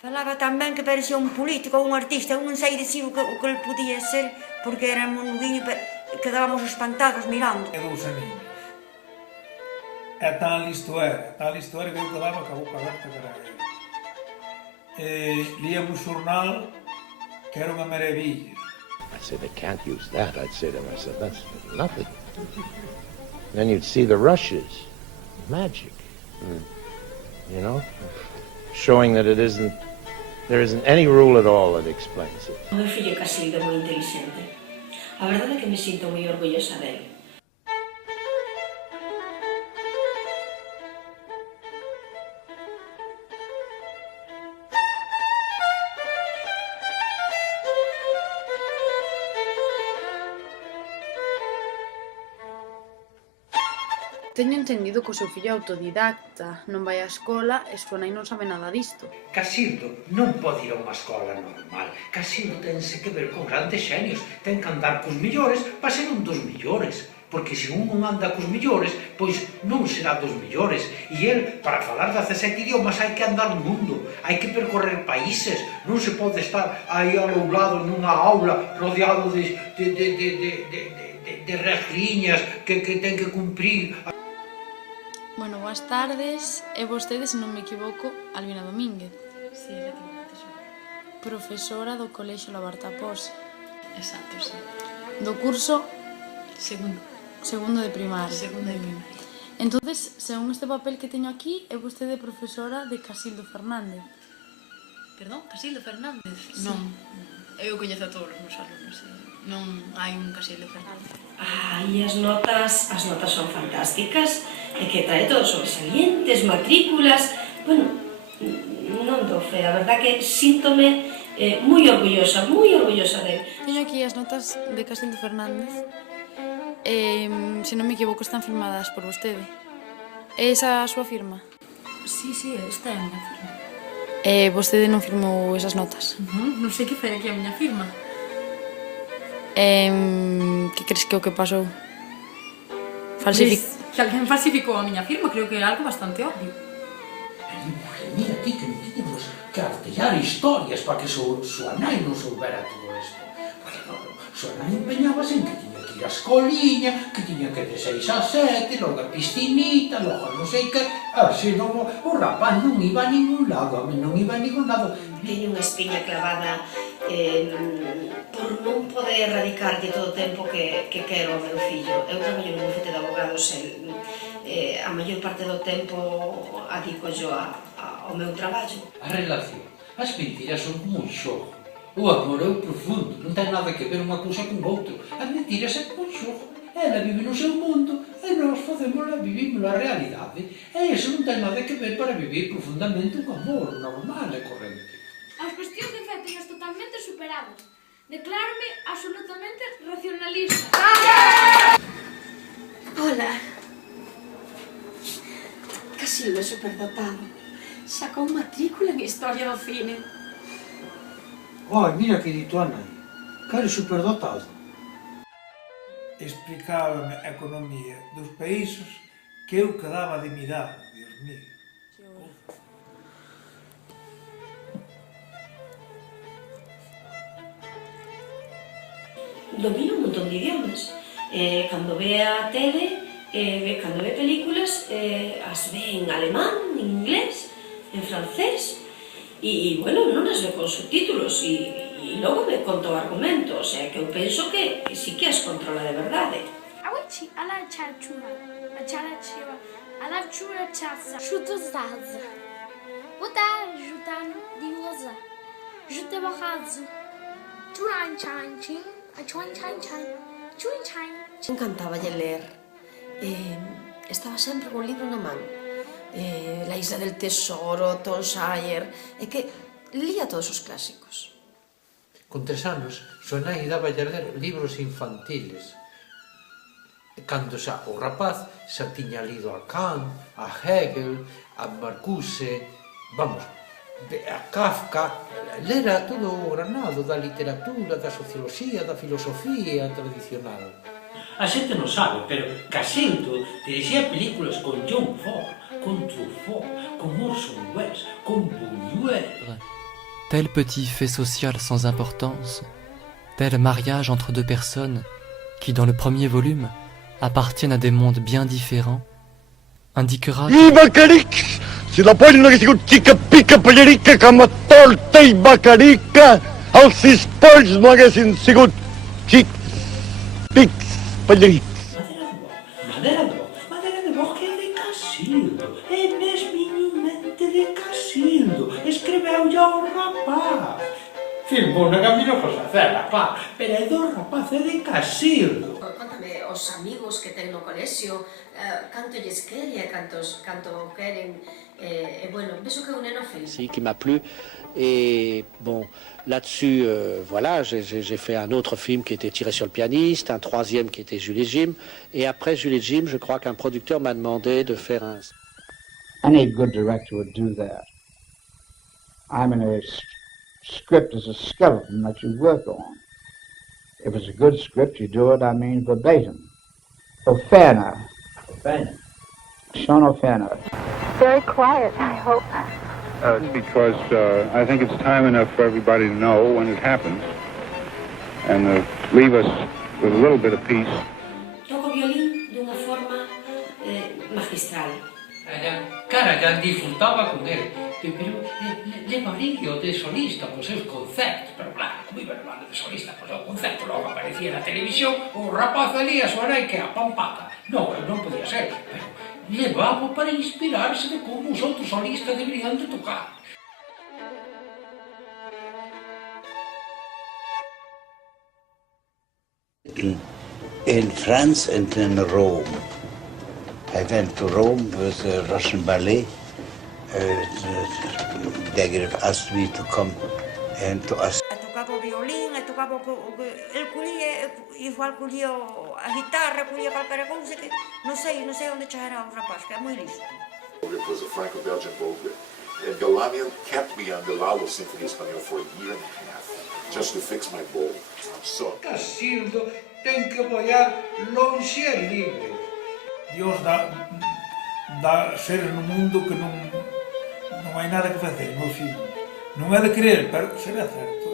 Falaba tan ben que parecía un político ou un artista, eu non sei dicir o que ele podía ser, porque era monudiño, quedábamos espantados mirando. E 2 aniños. E tan listo era que eu quedaba ca boca aberta cara a ele. Líamos o xornal, que era unha maravilla. I said, they can't use that. I'd say to myself, that's nothing. Then you'd see the rushes. Magic. You know? Showing that there isn't any rule at all that explains it. O meu fillo Casildo é moi inteligente. A verdade é que me sinto moi orgullosa dele. Teño entendido que o seu fillo é autodidacta, non vai á escola e súa nai non sabe nada disto. Casildo non pode ir a unha escola normal. Casildo tense que ver con grandes xenios. Ten que andar cos millores para ser un dos millores. Porque se un non anda cos millores, pois non será dos millores. E el, para falar 17 idiomas, hai que andar no mundo. Hai que percorrer países. Non se pode estar aí ao lado nunha aula rodeado de regriñas que ten que cumprir. Bueno, boas tardes. É vostede, se non me equivoco, Albina Domínguez. Sí, efectivamente, son. Profesora do Colexio Labartapós. Exacto, sí. Do curso Segundo de primaria. de primaria. Entonces, según este papel que teño aquí, é vostede profesora de Casildo Fernández. Perdón, Casildo Fernández? Sí. Non, eu coñezo a todos os meus alumnos, non hai un Casildo Fernández. E as notas son fantásticas, e que trae todos sobresalientes, matrículas, bueno, non dou fe, a verdad que síntome moi orgullosa dele. Teño aquí as notas de Casildo Fernández. Se non me equivoco, están firmadas por vostede. É esa a súa firma? Sí, esta é a miña firma. Vostede non firmou esas notas. Non sei que fai aquí a miña firma. Que crees que é o que pasou? Que alguén falsificou a miña firma, creo que é algo bastante obvio. Mira ti que non tiñemos que artellar historias para que súa nai non soubera todo isto. Porque súa nai empeñábase en que tiña que ir a escoliña, que tiña que de 6 a 7, logo a piscinita, logo non sei que... senón o rapaz non iba a ningún lado, non iba a ningún lado. Teño unha espiña clavada por non poder erradicarlle todo o tempo que quero ao meu fillo. Eu traballo nun bufete de abogados e a maior parte do tempo adicollo ao meu traballo. A relación, as mentiras son como un xogo. O amor é o profundo, non ten nada que ver unha cousa con outro. As mentiras é como un xogo. Ela vive no seu mundo e nós vivimos a realidade. E iso non ten nada que ver para vivir profundamente un amor normal e corrente. As cuestións de fe teñas totalmente superadas. Declárome absolutamente racionalista. Hola. Casildo é superdotado. Sacou matrícula en Historia do Cine. Ai, mira que dito a nai. Que eres superdotado. Explicábame a economía dos países que eu quedaba admirado, Dios mío. Domina un montón de idiomas. Cando ve a tele, cando ve películas, as ve en alemán, en inglés, en francés, e, bueno, non as ve con subtítulos, e logo me conta o argumento, o sea, que eu penso que sí que as controla de verdade. Awici, ala czarczura, a czarczyła, ala czura czasa, szuto zaza. Buta, jutan, diloza, jute bahazu, turan chan chin, a chuan chan chan, chuin chan. Encantáballe ler. Estaba sempre con libro na man. La Isla del Tesoro, Tom Sawyer, e que lía todos os clásicos. Con 3 anos, súa nai daba a ler libros infantiles. Cando xa o rapaz xa tiña lido a Kant, a Hegel, a Marcuse, vamos, a Kafka, lera todo o granado da literatura, da socioloxía, da filosofía tradicional. A xente non sabe, pero Casildo dirixía películas con John Ford, con Truffaut, con Orson Welles, con Buñuel. Tel petit fait social sans importance, tel mariage entre deux personnes qui, dans le premier volume, appartiennent à des mondes bien différents, indiquera si la poi non si chica picca pagliarica come torta i bacarica al si spolge magazine si chic pix pagliarica. Madeira de Bo que é de Casildo, é mesminamente de Casildo, escreveu ao rapaz. Filmou na Camilo José Cela, claro, pero é do rapaz, é de Casildo. Contame, os amigos que ten no colexio, canto lles quere, canto queren, bueno, penso que é un neno feliz. Qui m'a plu. Et bon, là-dessus, voilà, j'ai fait un autre film qui était tiré sur le pianiste, un troisième qui était Jules et Jim. Et après Jules et Jim, je crois qu'un producteur m'a demandé de faire un... Any good director would do that. I mean, a script is a skeleton that you work on. If it's a good script, you do it, I mean, verbatim. Ofana. Sean Ofana. Very quiet, I hope. It's because I think it's time enough for everybody to know when it happens and leave us with a little bit of peace. Toco violín dunha forma magistral. Cara, já disfrutaba con él, pero levaría de solista os seus conceptos, pero claro, como iba levando de solista os seus conceptos, logo aparecía na televisión, o rapaz ali a soar aí que a pampata. Non podía ser, pero levaba para inspirarse de como os outros solistas deberían de tocar. In France and in Rome. I went to Rome with a Russian ballet. They asked me to come and to us. Tocaba o violín, tocaba el colía, igual colía a guitarra, colía calquera cousa que non sei onde chegará o rapaz, que é moi listo. It was a Franco-Belgian Vogue, and Galamian kept me on the Lalo Symphony Espanhol for a year and a half, just to fix my bow. So Casildo ten que voar longe e libre. Dios dá seres no mundo que non hai nada que facer, meu filho. Non é de querer, pero será certo.